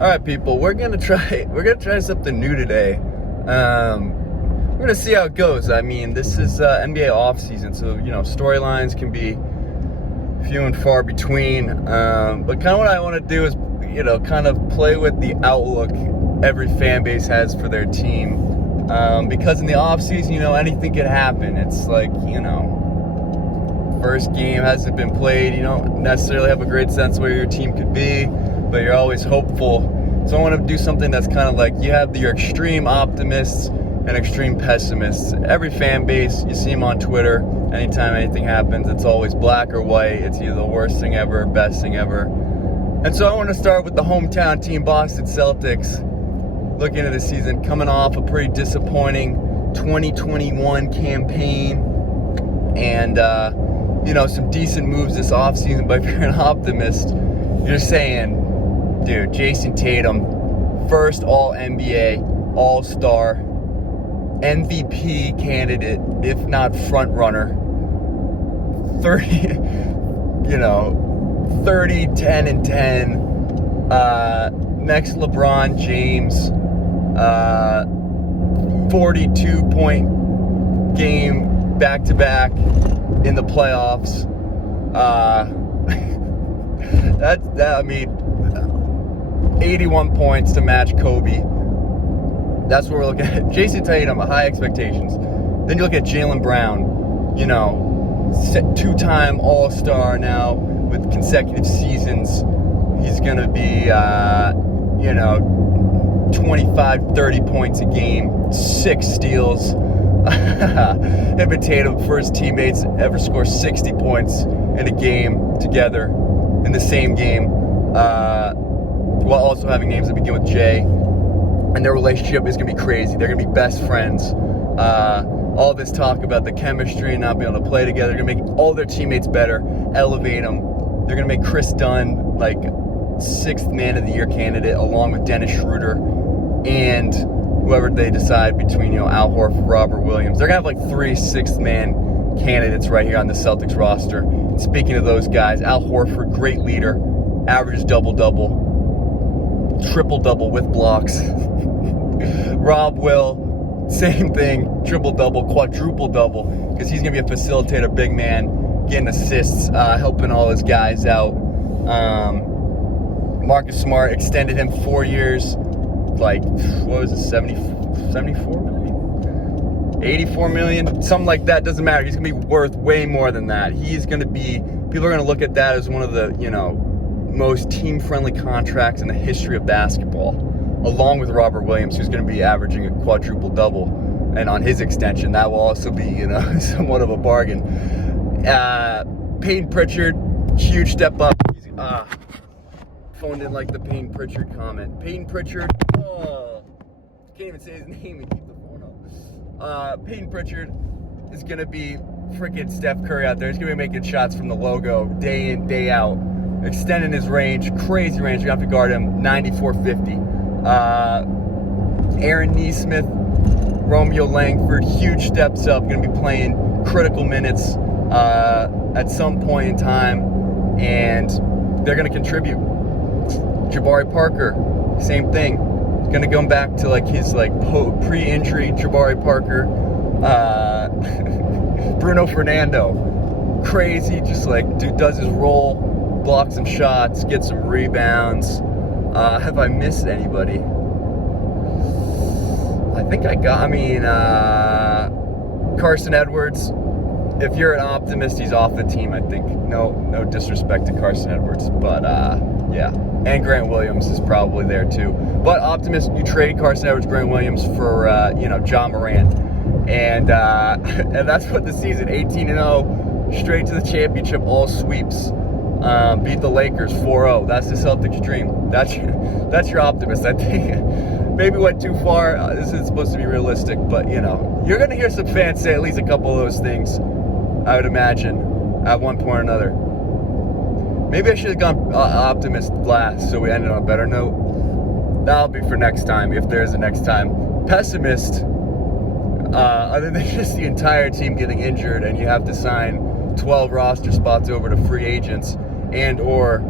All right, people, we're gonna try something new today. We're gonna see how it goes. I mean, this is NBA off season, so storylines can be few and far between. But kind of what I want to do is kind of play with the outlook every fan base has for their team. Because in the off season, anything could happen. It's like first game hasn't been played. You don't necessarily have a great sense where your team could be, but you're always hopeful. So I want to do something that's kind of like you have your extreme optimists and extreme pessimists. Every fan base, you see them on Twitter. Anytime anything happens, it's always black or white. It's either the worst thing ever, best thing ever. And so I want to start with the hometown team, Boston Celtics. Looking at the season, coming off a pretty disappointing 2021 campaign. And, some decent moves this offseason. But if you're an optimist, you're saying, dude, Jayson Tatum, first All-NBA, All-Star, MVP candidate, if not front runner, 30, 10 and 10, next LeBron James, 42-point game back-to-back in the playoffs. I mean, 81 points to match Kobe. That's what we're looking at. Jayson Tatum, high expectations. Then you look at Jaylen Brown, two-time All-Star now with consecutive seasons. He's going to be, 25, 30 points a game, 6 steals. Him and Tatum, first teammates ever score 60 points in a game together in the same game, while also having names that begin with J. And their relationship is going to be crazy. They're going to be best friends. All this talk about the chemistry and not being able to play together, they're going to make all their teammates better, elevate them. They're going to make Chris Dunn like 6th Man of the Year candidate, along with Dennis Schroeder and whoever they decide between, Al Horford, Robert Williams. They're going to have like 3 6th-man candidates right here on the Celtics roster. And speaking of those guys, Al Horford, great leader, averages double-double, triple-double with blocks. Rob Will, same thing, triple-double, quadruple-double, because he's going to be a facilitator, big man, getting assists, helping all his guys out. Marcus Smart extended him 4 years, like, 74 million? 84 million? Something like that, doesn't matter. He's going to be worth way more than that. He's going to be, people are going to look at that as one of the, most team-friendly contracts in the history of basketball, along with Robert Williams, who's going to be averaging a quadruple-double. And on his extension, that will also be, somewhat of a bargain. Peyton Pritchard, huge step up. He's phoned in like the Peyton Pritchard comment. Peyton Pritchard, can't even say his name and keep the phone up. Peyton Pritchard is going to be freaking Steph Curry out there. He's going to be making shots from the logo day in, day out. Extending his range, crazy range. You have to guard him 94-50. Aaron Nesmith, Romeo Langford, huge steps up. Going to be playing critical minutes at some point in time, and they're going to contribute. Jabari Parker, same thing. He's going to go back to like his pre-injury Jabari Parker. Bruno Fernando, crazy, just like dude does his role. Block some shots, get some rebounds. Have I missed anybody? I think Carson Edwards. If you're an optimist, he's off the team, I think. No disrespect to Carson Edwards, but yeah. And Grant Williams is probably there too. But optimist, you trade Carson Edwards, Grant Williams for Ja Morant. And that's what the season, 18-0, straight to the championship, all sweeps. Beat the Lakers 4-0. That's the Celtics' dream. That's your optimist. I think maybe went too far. This is supposed to be realistic, but you're gonna hear some fans say at least a couple of those things, I would imagine, at one point or another. Maybe I should have gone optimist last, so we ended on a better note. That'll be for next time, if there's a next time. Pessimist, other than just the entire team getting injured and you have to sign 12 roster spots over to free agents and or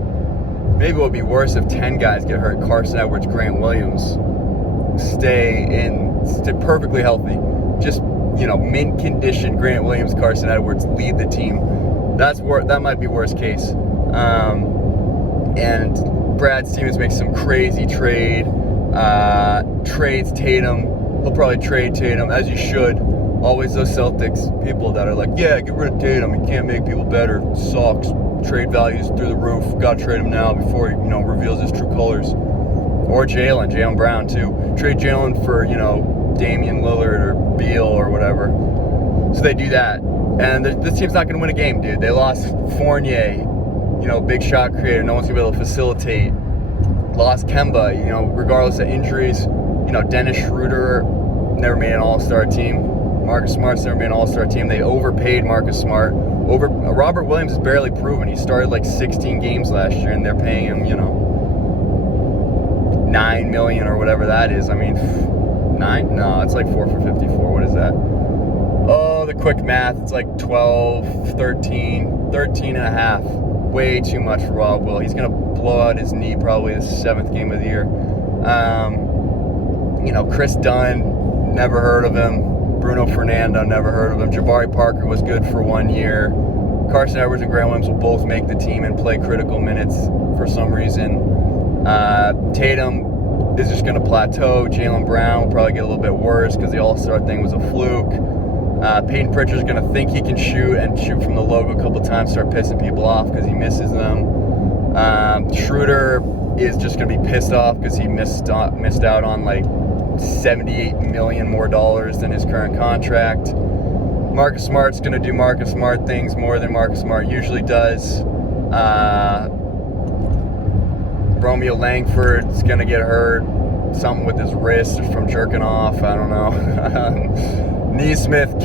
maybe it would be worse if 10 guys get hurt. Carson Edwards, Grant Williams stay perfectly healthy. Just, mint condition Grant Williams, Carson Edwards lead the team. That might be worst case. And Brad Stevens makes some crazy trades Tatum. He'll probably trade Tatum, as you should. Always those Celtics people that are like, yeah, get rid of Tatum. He can't make people better. Sucks. Trade values through the roof. Got to trade him now before he, reveals his true colors. Or Jaylen Brown too. Trade Jaylen for, Damian Lillard or Beal or whatever. So they do that. And this team's not going to win a game, dude. They lost Fournier, big shot creator. No one's going to be able to facilitate. Lost Kemba, regardless of injuries. Dennis Schroeder never made an all-star team. Marcus Smart's never made an all-star team. They overpaid Marcus Smart. Robert Williams is barely proven. He started like 16 games last year, and they're paying him, $9 million or whatever that is. I mean, 9? No, it's like 4 for 54. What is that? Oh, the quick math. It's like 12, 13 and a half. Way too much for Rob Will. He's going to blow out his knee probably the 7th game of the year. Chris Dunn, never heard of him. Bruno Fernando, never heard of him. Jabari Parker was good for 1 year. Carson Edwards and Grant Williams will both make the team and play critical minutes for some reason. Tatum is just going to plateau. Jaylen Brown will probably get a little bit worse because the All-Star thing was a fluke. Peyton Pritchard's going to think he can shoot from the logo a couple times, start pissing people off because he misses them. Schroeder is just going to be pissed off because he missed out on like $78 million more than his current contract. Marcus Smart's going to do Marcus Smart things more than Marcus Smart usually does. Romeo Langford's going to get hurt. Something with his wrist from jerking off. I don't know. Neesmith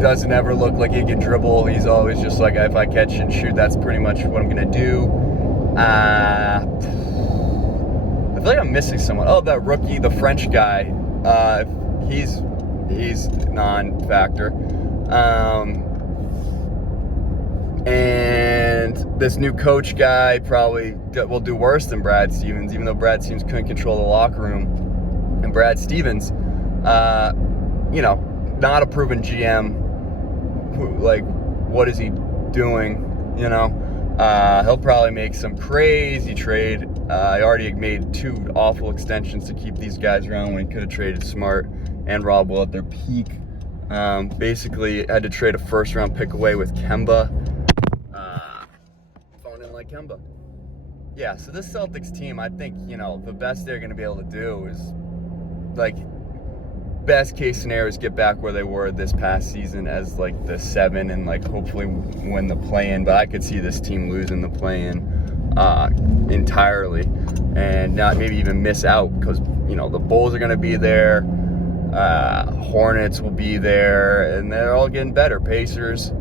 doesn't ever look like he can dribble. He's always just like, if I catch and shoot, that's pretty much what I'm going to do. I feel like I'm missing someone. Oh, that rookie, the French guy. He's non-factor. And this new coach guy probably will do worse than Brad Stevens, even though Brad Stevens couldn't control the locker room. And Brad Stevens, not a proven GM. What is he doing? He'll probably make some crazy trade. I already made 2 awful extensions to keep these guys around when he could have traded Smart and Rob Will at their peak. Basically, had to trade a first-round pick away with Kemba. Phone in like Kemba. Yeah, so this Celtics team, I think, the best they're going to be able to do is, best case scenario is get back where they were this past season as, the 7 and, hopefully win the play-in. But I could see this team losing the play-in entirely and not maybe even miss out because, the Bulls are going to be there. Hornets will be there, and they're all getting better. Pacers.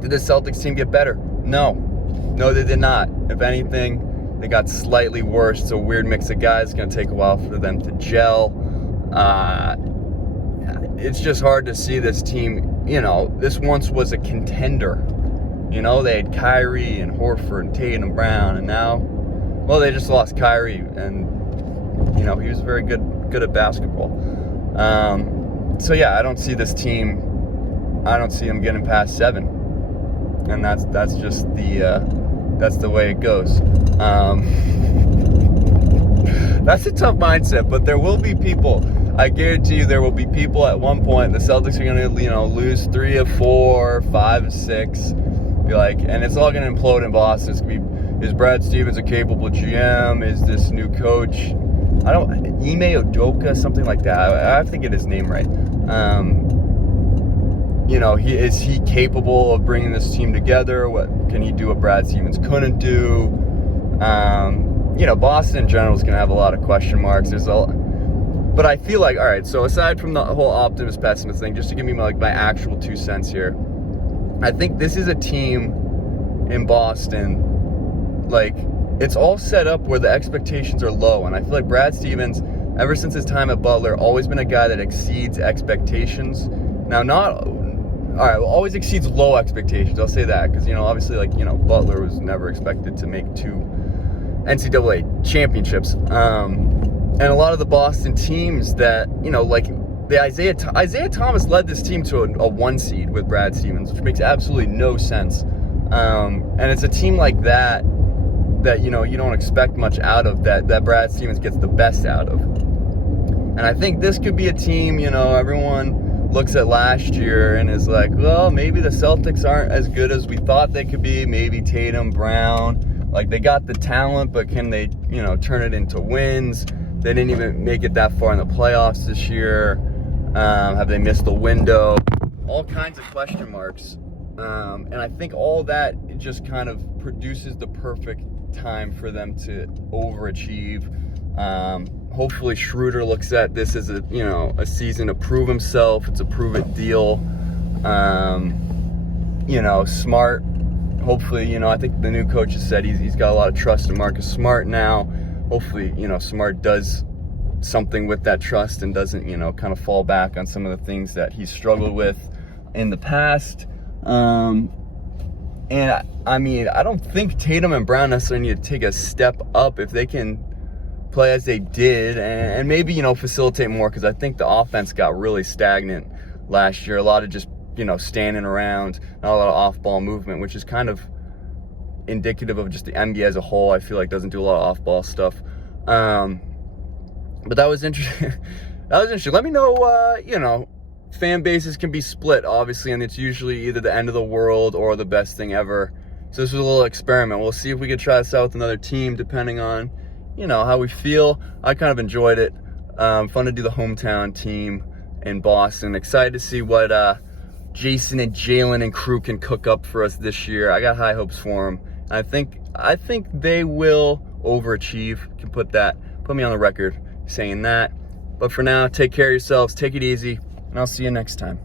Did the Celtics team get better? No, they did not. If anything, they got slightly worse. It's a weird mix of guys. It's going to take a while for them to gel. It's just hard to see this team. This once was a contender. They had Kyrie and Horford and Tatum and Brown, and now, they just lost Kyrie, and he was very good at basketball. So yeah, I don't see this team. I don't see them getting past 7, and that's just that's the way it goes. That's a tough mindset, but there will be people. I guarantee you, there will be people at one point. The Celtics are going to, lose 3 of 4, 5 of 6. Be like, and it's all going to implode in Boston. It's going to be, is Brad Stevens a capable GM? Is this new coach? Ime Udoka, something like that. I have to get his name right. Is he capable of bringing this team together? What can he do what Brad Stevens couldn't do? Boston in general is going to have a lot of question marks. But I feel like, all right, so aside from the whole Optimist Pessimist thing, just to give me my actual 2 cents here, I think this is a team in Boston, it's all set up where the expectations are low. And I feel like Brad Stevens, ever since his time at Butler, always been a guy that exceeds expectations. Now, always exceeds low expectations. I'll say that because, obviously, Butler was never expected to make 2 NCAA championships. And a lot of the Boston teams that, like the Isaiah Thomas led this team to a 1 seed with Brad Stevens, which makes absolutely no sense. And it's a team like that you don't expect much out of, that Brad Stevens gets the best out of. And I think this could be a team, everyone looks at last year and is like, well, maybe the Celtics aren't as good as we thought they could be. Maybe Tatum, Brown, like they got the talent, but can they, turn it into wins? They didn't even make it that far in the playoffs this year. Have they missed the window? All kinds of question marks. And I think all that just kind of produces the perfect time for them to overachieve. Hopefully Schroeder looks at this as a season to prove himself. It's a prove it deal. Smart. Hopefully, I think the new coach has said he's got a lot of trust in Marcus Smart now. Hopefully, Smart does something with that trust and doesn't, kind of fall back on some of the things that he's struggled with in the past. And I don't think Tatum and Brown necessarily need to take a step up if they can play as they did and maybe, facilitate more, because I think the offense got really stagnant last year. A lot of just, standing around, not a lot of off-ball movement, which is kind of indicative of just the NBA as a whole. I feel like doesn't do a lot of off-ball stuff. But that was interesting. Let me know, fan bases can be split, obviously, and it's usually either the end of the world or the best thing ever. So this was a little experiment. We'll see if we could try this out with another team, depending on, how we feel. I kind of enjoyed it. Fun to do the hometown team in Boston. Excited to see what Jayson and Jalen and crew can cook up for us this year. I got high hopes for them. I think they will overachieve. Can put me on the record saying that. But for now, take care of yourselves. Take it easy. And I'll see you next time.